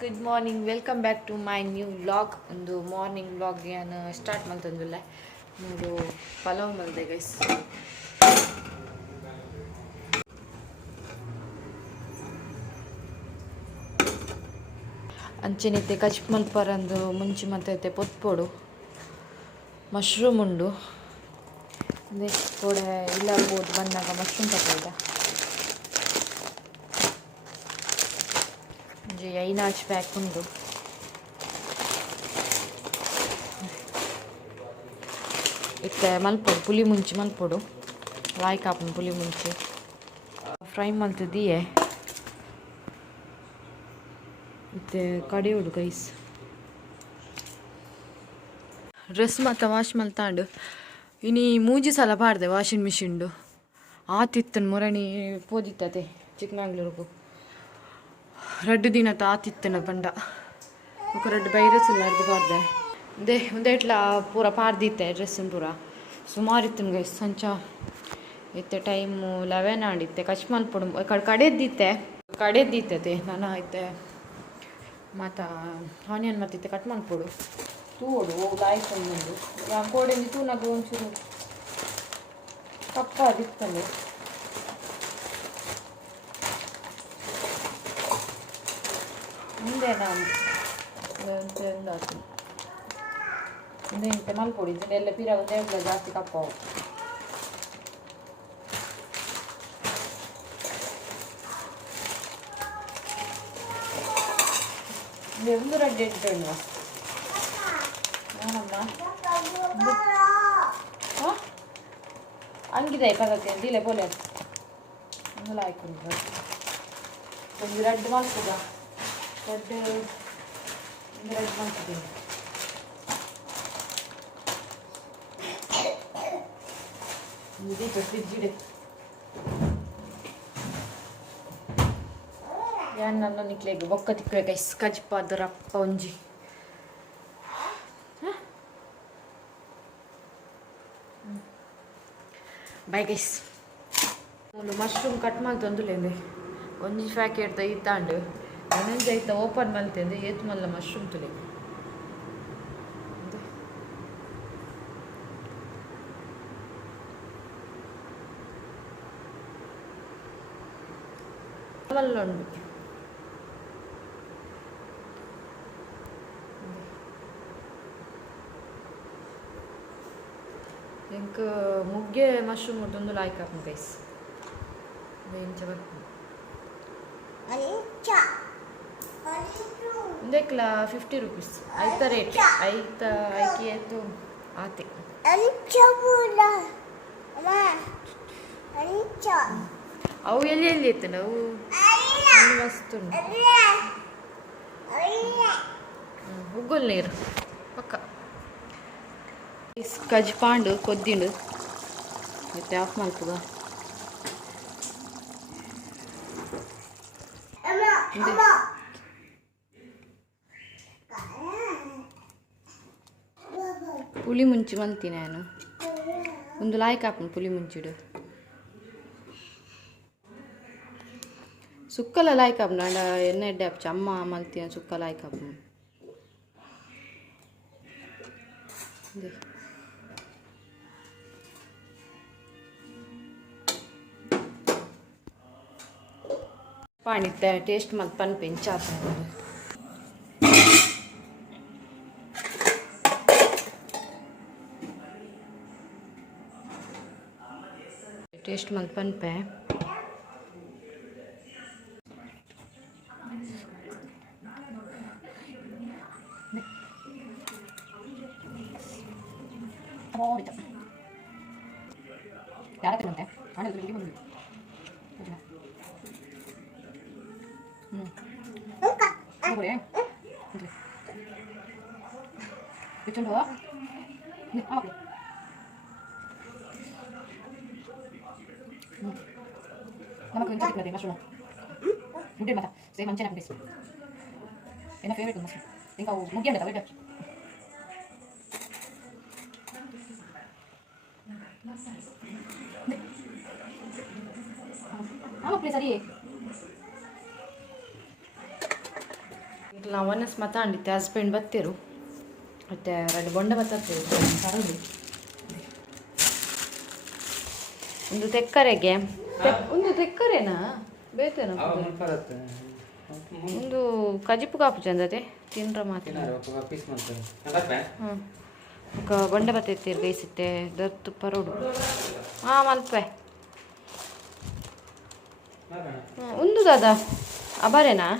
Good morning welcome back to my new vlog. ಒಂದು morning vlog ನಾನು start ಮಾಡ್ತಂದಿಲ್ಲ. ಮೂರು ಪಲಾವ್ ಮಲ್ದೆ ಗೈಸ್. ಅಂಚೆನೈತೆ ಕಚ್ ಮಲ್ಪರಂದು ಮುಂಚೆ ಮತ್ತೆ ಪೊತ್ಪೊಡು ಮಶ್ರೂಮ್ ಉಂಡು ಕೂಡ ಇಲ್ಲ ಬೋದು ಬಂದಾಗ ಮಶ್ರೂಮ್ ತಗೊಳ್ದ ಐನಾಚ್ ಪ್ಯಾಕ್ ಉಂಡು. ಇತ್ತೆ ಮಲ್ಪೊಡು ಪುಲಿ ಮುಂಚಿ ಮಲ್ಪೊಡು ಲಾಯ್ಕ್ ಹಾಪುನು ಪುಲಿ ಮುಂಚಿ ಫ್ರೈ ಮಲ್ತಿದ್ದೀಯೆ ಇತ್ತೆ ಕಡಿಯೋಡು ಗೈಸ್. ಡ್ರೆಸ್ ಮಾತ್ರ ವಾಶ್ ಮಲ್ತಾಂಡು ಇನಿ ಮೂಜಿ ಸಲ ಪಾಡ್ದೆ ವಾಷಿಂಗ್ ಮಿಷಿನ್ಡು ಆತಿತ್ತನ್ ಮುರಣಿ ಪೋದಿತ್ತತೆ ಚಿಕ್ಕಮಂಗ್ಳೂರ್ಗು ರಡ್ಡು ದಿನದ ಆತಿತ್ತನ ಬಂಡ ఒక రెండు బైరసులు అర్ధ పార్దే ఉందే ఇట్లా పూర పార్దిತ್ತೆ డ్రెస్ಸಿನ ಪೂರ ಸುಮಾರು ಇತ್ತು ಗೈಸ್. ಸಂಚ ಇತ್ತೆ ಟೈಮು 11 ಆಡಿತ್ತೆ ಕಚ್ ಮಲ್ಪೊಡು ಕಡೆದ್ದಿತ್ತೆ ನಾನು ಐತೆ ಮತ್ತು ಆನಿಯನ್ ಮತ್ತಿತ್ತೆ ಕಟ್ ಮಲ್ಪೊಡು ತೂಡು ಹೋಗುದು ಆಯ್ತು ಮುಂದು ಕೋಡೆಂದು ತೂನಾಗ ಒಂಚೂರು ಕಪ್ಪಾದಿತ್ತಂದೆ ಮುಂದೆ ನಾನು ಇಂತೆ ಮಲ್ಪೊಡಿ ಎಲ್ಲ ಪೀರಾಗ ದೇವಲ್ಲ ಜಾಸ್ತಿ ಕಪ್ಪವು ಒಂದು ರಡ್ಡೆ ಇಟ್ಟುವ ನಾನಮ್ಮ ಹಂಗಿದೆ ಪದ್ಧತಿ ಅಂತ ಇಲ್ಲ ಪೋಲೆ ಒಂದು ಹಾಕೊಂಡು ಒಂದು ರಡ್ಡು ಮಾಡ್ತದ ರಡ್ಡು ಒಂದು ರಡ್ಡು ಮಾಡ್ತಿದ್ದೀನಿ. ಇದೀತು ಫ್ರಿಜ್ಜಿಡೆ ಯಾನ್ ನನ್ನ ನಿಕ್ಲೆಗೆ ಬೊಕ್ಕ ತಿಕ್ಕುವೆ ಗೈಸ್ ಕಜ್ಪಾದ ರಪ್ಪ ಒಂಜಿ ಬೈ ಗೈಸ್. ಒಂದು ಮಶ್ರೂಮ್ ಕಟ್ ಮಾಡ್ತಂದುಲೇಂದೆ ಒಂಜಿ ಪ್ಯಾಕೆಟ್ ಇತ್ತಾಂಡು ಒಂದೊಂದು ಐತ ಓಪನ್ ಮಲ್ತಂದು ಏತ್ ಮಲ್ಲ ಮಶ್ರೂಮ್ ತುಲೆ ಮಲ್ಲುಂಡು ಎಂಕ್ ಮುಗ್ಗೆ ಮಶ್ರೂಮ್ ಉಂಟೊಂದು ಲಾಯ್ಕ್ ಹಾಕು ಗೈಸ್. ಇಂಚ ಬರ್ತೀನಿ ಒಂದೇಕ್ಲ 50 ರೂಪೀಸ್ ಐತ ರೇಟ್ ಐತ ಐಕಿ ಆಯ್ತು ಆತೆ ಅವು ಎಲ್ಲಿ ಇತ್ತು ನಾವು ಮಸ್ತ್ ಉಗ್ಗುಲ್ ನೀರು ಪಕ್ಕ ಕಜ್ಪಾಂಡು ಕೊದ್ದಿಂಡು ಮತ್ತೆ ಆಫ್ ಮಾಡ್ತದ ಪುಳಿ ಮುಂಚಿ ಮಲ್ತೀನಿ ನಾನು ಒಂದು ಲಾಯ್ಕ್ ಹಾಪುನು ಪುಳಿ ಮುಂಚಿಡು ಸುಕ್ಕಲ ಲಾಯ್ಕ್ ಹಾಪುನು ಅಂಡ ಎಣ್ಣೆ ಎಡ್ಡೆ ಹಾಪು ಅಮ್ಮ ಮಲ್ತೀನಿ ಸುಕ್ಕ ಲಾಯ್ಕ್ ಹಾಪುನು ಪಾಣಿತ್ತೆ ಟೇಸ್ಟ್ ಮತ್ತು ಪನ್ ಪೆಂಚ ಟೇಸ್ಟ್ ಮತ್ತು ಪನ್ಪೆ ಯಾರಂತೆ ಹಣದಲ್ಲಿ ಬಂದು ಬಿಚ್ಚುಂಡು ನಮಗೆ ಇಂಚ ಸಿಕ್ಕದೆ ಮಶ್ರೂಮ್ ಮುಡ್ಡೆ ಮಾತಾ ಸೇಮ್ ಅಂಚೆ ಹಾಕಿ ಬೇಸ್ ಏನ ಫೇವ್ರೇಟ್ ಮಶ್ರೂಮ್ ఇంకా ముగ్గే కదా వెయిట్ ಆಮ ಪ್ಲೇ ಸರಿ ಇಟ್ಲ ನಾವು ಒನ್ನಸ್ ಮಾತಾಡಿತ್ತೆ ಹಸ್ಬೆಂಡ್ ಬತ್ತಿರು ಮತ್ತು ಎರಡು ಬೊಂಡ ಬತ್ತತ್ತೇವೆ ಕರಡು ಒಂದು ತೆಕ್ಕರೆಗೆ ಒಂದು ತೆಕ್ಕರೆನಾ ಬೇತೇನ ಒಂದು ಕಜಿಪು ಕಾಪು ಚಂದತೆ ತಿನ್ರ ಮಾತ್ರ ಹ್ಞೂ ಬೊಂಡ ಬತ್ತೈತಿರು ಬೇಯಿಸುತ್ತೆ ದತ್ತು ಪರೋಡು ಹಾಂ ಮಲ್ಪೆ ಒಂದು ದಾದ ಅಬಾರೇನಾ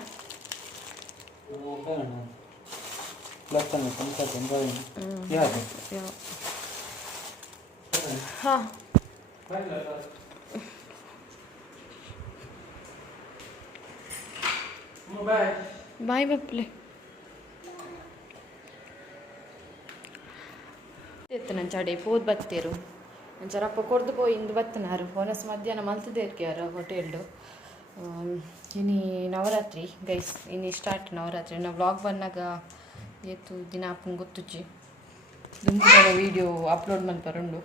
ಹಾಂ ಬಾಯ್ ಬಪ್ಲೆ ನನ್ನ ಚಡೆ ಪೋದ್ ಬತ್ತೇರು ಒಂಚರಪ್ಪ ಕೊಡ್ದು ಪೋಯಿ ಇಂದು ಬತ್ತನಾರು ಹೊನಸ್ ಮಧ್ಯಾಹ್ನ ಮಲ್ತದೇರ್ಕೆ ಯಾರು ಹೋಟೆಲ್ಡು ಇನ್ನು ನವರಾತ್ರಿ ಗೈಸ್ ಇನ್ನು ಸ್ಟಾರ್ಟ್ ನವರಾತ್ರಿ ನಾವು ವ್ಲಾಗ್ ಬಂದಾಗ ಏತು ದಿನ ಅಪ್ಪನ ಗೊತ್ತುಚ್ಚಿ ದುಂಬುಗಳ ವೀಡಿಯೋ ಅಪ್ಲೋಡ್ ಮಲ್ಪರುಂಡು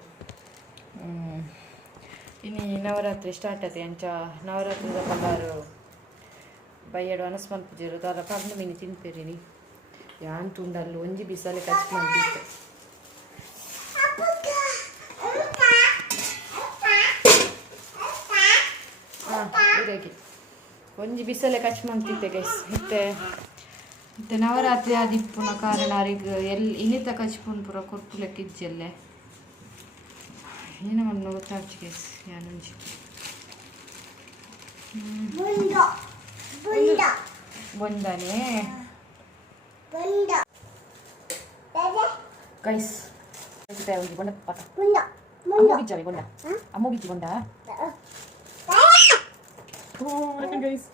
ಇನ್ನು ನವರಾತ್ರಿ ಸ್ಟಾರ್ಟ್ ಆಯ್ತು ಅಂಚ ನವರಾತ್ರಿ ಕಲಾರು ಬಯ್ಯಡು ಅನಸ್ ಮಲ್ಪುಜಿರು ದಾದ ಕಣ್ಣು ಮೀನು ತಿನ್ಪೇರಿನಿ ಯಾನ್ ತುಂಡಲ್ಲಿ ಒಂಜಿ ಬಿಸಲೆ ಕಚ್ಚಿ ಮಲ್ಪಿತ್ತು ಇದಾಗಿ ಒಂಜಿ ಬಿಸಲೆ ಕಚ್ಚಿ ಮಲ್ತಿದ್ದೆ ಗೈಸ್ ಮತ್ತೆ ನವರಾತ್ರಿ ಆದಿಪ್ಪುನ ಕಾರಣ ಅವ್ರಿಗೆ ಇನ್ನಿತ ಕಚ್ಪುನ್ ಪೂರ ಕೊಟ್ಟು ಲೆಕ್ಕಿಜ್ಜಲ್ಲೇ ಏನೋ ಒಂದು ಗೊತ್ತಾಗ್ತಿ ಗೈಸ್ ಯಾನಂಜಿ ಬೊಂದನೆ ಗೈಸ್ ಒಂದು ಬೊಂಡ ಪಕ್ಕ ಅಮ್ಮಗಿಜ್ಜವೆ ಬೊಂಡ ಅಮ್ಮಗಿಜ್ಜಿ ಬೊಂಡ guys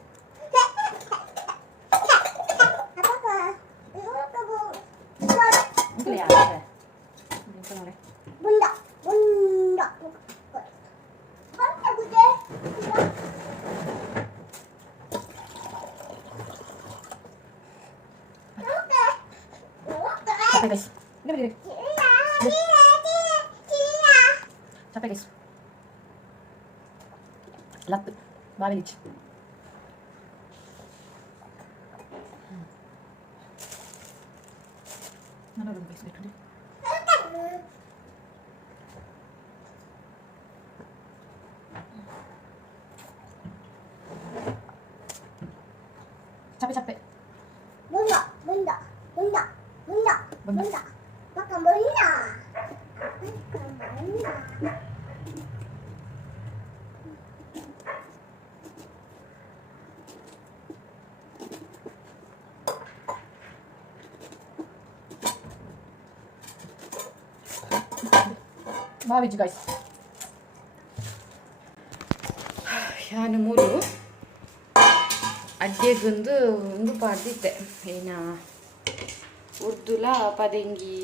capek guys lap balik mana dong guys itu capek bunda makan bunda ಬಾವಿಜಿ ಗಾಯ್ಸ್ ನಾನು ಮೂರು ಅಡ್ಡೆಗೊಂದು ಒಂದು ಪಾಡ್ದಿದ್ದೆ ಏನ ಉರ್ದುಲ ಪದಂಗಿ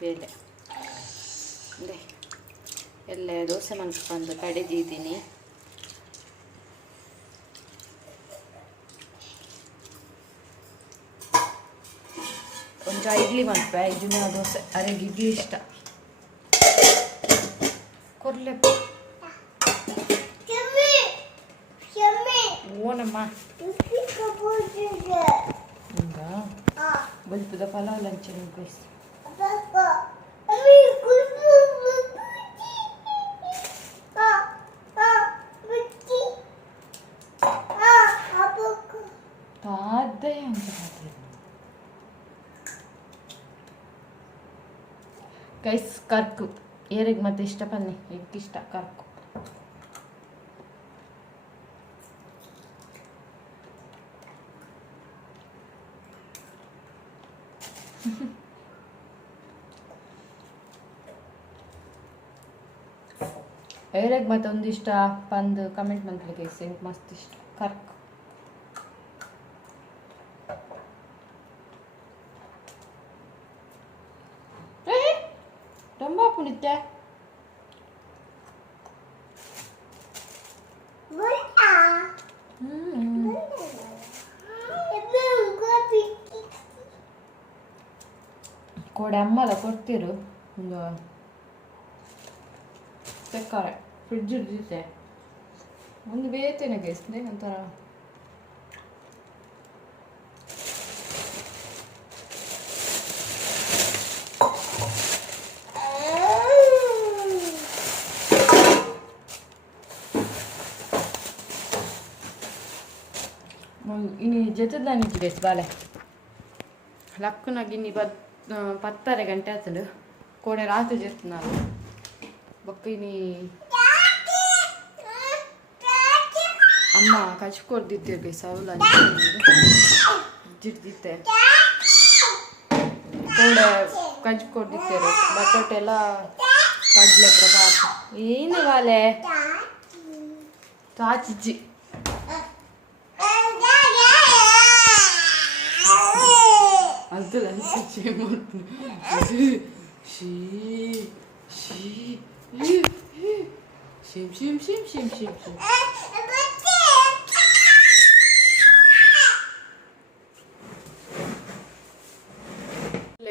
ಬೇಳೆ ಅದೇ ಎಲ್ಲ ದೋಸೆ ಮನ್ಸ್ಕೊಂಡು ಕಡೆದಿದ್ದೀನಿ ಕೊಂಚ ಇಡ್ಲಿ ಮಾಡ್ಪೆ ಇದನ್ನ ದೋಸೆ ಅರೆಗೆ ಇಡ್ಲಿ ಇಷ್ಟ ಕೊರ್ಲೆ ಓನಮ್ಮ ಬಲ್ಪದ ಪಲಾವ್ ಲಂಚ್ ಗೈಸ್ ಗೈಸ್ ಕರ್ಕು ಏರಿಗೆ ಮತ್ತೆ ಇಷ್ಟ ಬನ್ನಿ ಇಷ್ಟ ಕರ್ಕು ಏರಿಗೆ ಮತ್ತೆ ಒಂದಿಷ್ಟ ಬಂದು ಕಮೆಂಟ್ ಮಾಡ್ಲಿಕ್ಕೆ ಗೈಸ್ ಮಸ್ತ್ ಇಷ್ಟ ಕರ್ಕು ತುಂಬ ಪುಣಿತ್ತೆ ಕೋಡೆ ಅಮ್ಮಲ್ಲ ಕೊಡ್ತಿರು ಒಂದು ತೆಕ್ಕಾರೆ ಫ್ರಿಡ್ಜ್ ಇರ್ದಿತ್ತೆ ಒಂದು ಬೇತೇನೆ ಗೈಸ್ದೆ ಒಂಥರ ಜೊತೆದಾನಿಜ್ಜಿ ಗೈಸ್ ಬಾಲೆ ಲಕ್ಕುನಾಗ ಇನ್ನಿ 10:30 ಗಂಟೆ ಆತಂಡು ಕೋಡೆ ರಾತ್ರಿ ಜರ್ತು ನಾನು ಬೊಕ್ಕ ಅಮ್ಮ ಕಚ್ಕೊಡ್ದಿತ್ತೇವೆ ಗೈಸ್ ಅವಲ ಜಿಡ್ದಿತ್ತೆ ಕೋಡೆ ಕಚ್ಕೊಡ್ದಿತ್ತೇರು ಬಟಾಟೆಲ್ಲ ಕಡ್ಲೆ ಪ್ರಭಾತ ಏನು ಬಾಲೆ ಚಾಚಿಜ್ಜಿ ಅದು ಲಂಚಿ ಮಾಡ್ತೀನಿ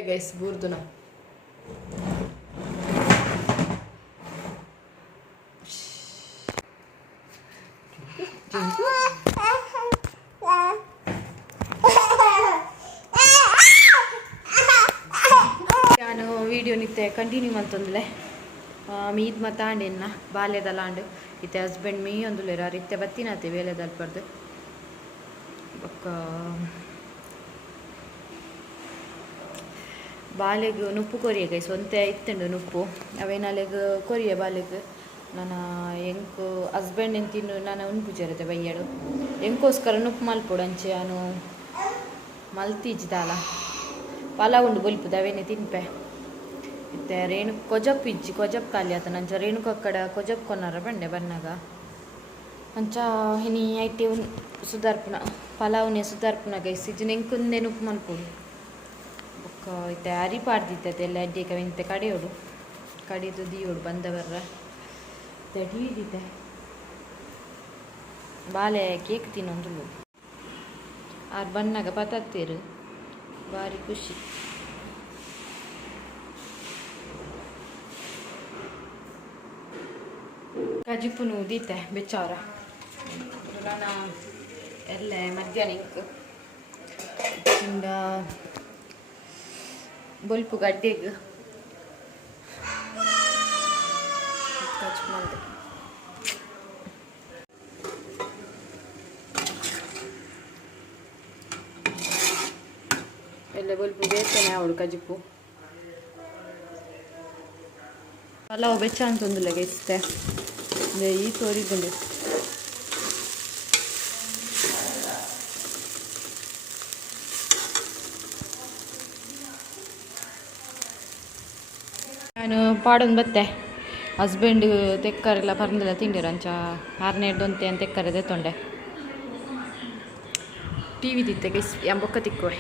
ಗೈಸ್ ಬೂರ್ದುನ ನಾನು ವಿಡಿಯೋ ನಿತ್ತೆ ಕಂಟಿನ್ಯೂ ಮಂತೊಂದುಲೆ ಮೀದ್ ಮತ್ತಾಂಡೆನ್ನ ಬಾಲ್ಯದಲಾಂಡು ಇತ್ತೆ ಹಸ್ಬೆಂಡ್ ಮೀ ಒಂದುಲೆರ ಇತ್ತೆ ಬತ್ತಿನತೆ ಬೇಲೆದಲ್ಪರ್ದು ಬೊಕ್ಕ ಬಾಲೆಗ್ ನುಪ್ಪು ಕೊರಿಯ ಗೈಸ್ ಒಂತೆ ಇತ್ತುಂಡು ನುಪ್ಪು ಅವೇನಾಲೆಗ್ ಕೊರಿಯ ಬಾಲೆಗ್ ನಾನು ಎಂಕು ಹಸ್ಬೆಂಡ್ ತಿನ್ನು ನಾನು ಉನ್ಪುಜರತೆ ಬಯ್ಯಡು ಎಂಕೋಸ್ಕರ ನುಪ್ಪು ಮಲ್ಪೊಡು ಅಂಚೆ ನಾನು ಮಲ್ತಿಜ್ಜಿದಾಲ ಪಲಾವ್ ಉಂಡು ಬೊಲ್ಪುದು ಅವೇನೆ ತಿನ್ಪೆ ಇತ್ತೆ ರೇಣು ಕೊಜಪ್ ಇಜ್ಜಿ ಕೊಜಪ್ ಖಾಲಿ ಆತ ನಂಚ ರೇಣುಕ ಕಡೆ ಕೊಜಪ್ ಕೊನ್ನಾರ ಬಂಡೆ ಬನ್ನಾಗ ಅಂಚ ಇನಿ ಐಟಿ ಸುಧಾರ್ಪುನ ಪಲಾವ್ನೆ ಸುಧಾರ್ಪುನ ಗೈಸ್ ಇಜ್ಜು ನೆಂಕುಂದೆ ನುಪ್ಪು ಮಲ್ಪೊಡು ಬೊಕ್ಕ ಇತ್ತೆ ಅರಿ ಪಾಡ್ದಿತ್ತೆ ಎಲ್ಲ ಅಡ್ಡಿಕ ವೆಂತೆ ಕಡೆಯೋಡು ಕಡಿದು ದಿಯೋಡು ಬಂದವರ ಹಿಡಿದಿತ್ತೆ ಬಾಲೆ ಕೇಕ್ ತಿನ್ನೊಂದುಲು ಆರು ಬನ್ನಾಗ ಪತತ್ತೇರು ಭಾರಿ ಖುಷಿ ಕಜಿಪ್ಪುನು ದೀತೆ ಬೆಚ್ಚವರ ನಾನು ಎಲ್ಲ ಮಧ್ಯಾಹ್ನ ಇಂಕ ಬೊಲ್ಪು ಗಡ್ಡೆಗೆ ಕಚ್ ಮಾಡಿದೆ ಎಲ್ಲ ಬೊಲ್ಪು ಬೇಕನೆ ಅವಳು ಕಜಿಪ್ಪು ಪಲಾವ್ ಬೆಚ್ಚ ಅಂತೊಂದುಲ್ಲ ಗೈಸ್ತೆ ಈ ತೋರಿಕೊಂಡು ನಾನು ಪಾಡೊಂದು ಬತ್ತೆ ಹಸ್ಬೆಂಡ್ ತೆಕ್ಕರೆಲ್ಲ ಪರ್ಂದೆಲ್ಲ ತಿಂಡಿರು ಅಂಚ 6ನೇದೊಂತೆ ಅಂತ ತೆಕ್ಕರೆ ತೆತ್ತೊಂಡೆ ಟಿ ವಿ ತಿತ್ತೆ ಗೈಸ್ ಎಂಬೊಕ್ಕ ತಿಕ್ಕುವೆ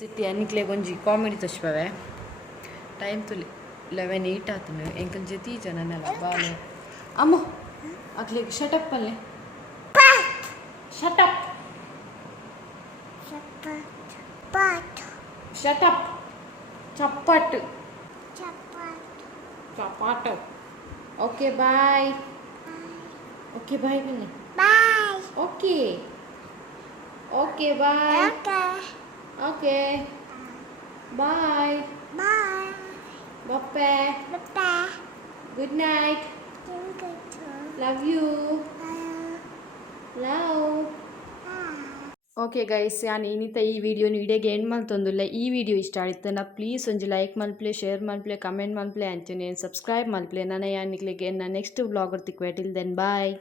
ಸಿಟ್ಟಿ ಅನ್ನಿಕ್ಲೆ ಒಂಜಿ ಕಾಮಿಡಿ ತೋಚ್ಪವೆ ಟೈಮ್ ತುಲಿ 11:08 ಆತನು ಎಂಕಲ್ ಜೊತೆ ಜನನೆಲ್ಲ ಬಾಲೆ ಅಮ್ಮ ಅಕ್ಲಿಗೆ ಶಟಪ್ ಅಲ್ಲೇ ಶಟಪ್ ಶಟಪ್ ಚಪ್ಪಟ್ ಚಪಾಟ ಓಕೆ ಬಾಯ್ ಓಕೆ ಬಾಯ್ ಬನ್ನಿ okay okay bye okay bye ಬಪ್ಪೆ good night love you love okay guys ನಾನು ಇನ್ನಿತ ಈ ವಿಡಿಯೋನ ಇಡೆಗೆ ಎಂಡ್ ಮಲ್ತೊಂದುಲ್ಲ ಈ ವಿಡಿಯೋ ಇಷ್ಟ ಆಯ್ತು ಪ್ಲೀಸ್ ಒಂಜಿ ಲೈಕ್ ಮಲ್ಪ್ಲೆ ಶೇರ್ ಮಲ್ಪ್ಲೆ ಕಮೆಂಟ್ ಮಲ್ಪ್ಲೆ ಅಂಚನೆ ಸಬ್ಸ್ಕ್ರೈಬ್ ಮಲ್ಪ್ಲೆ ನನ್ನ ಯಾನಿಕ್ಲಿಗೆ ನನ್ನ ನೆಕ್ಸ್ಟ್ ವ್ಲಾಗ್ ತಿಕ್ವೆ ಟಿಲ್ ದೆನ್ ಬಾಯ್.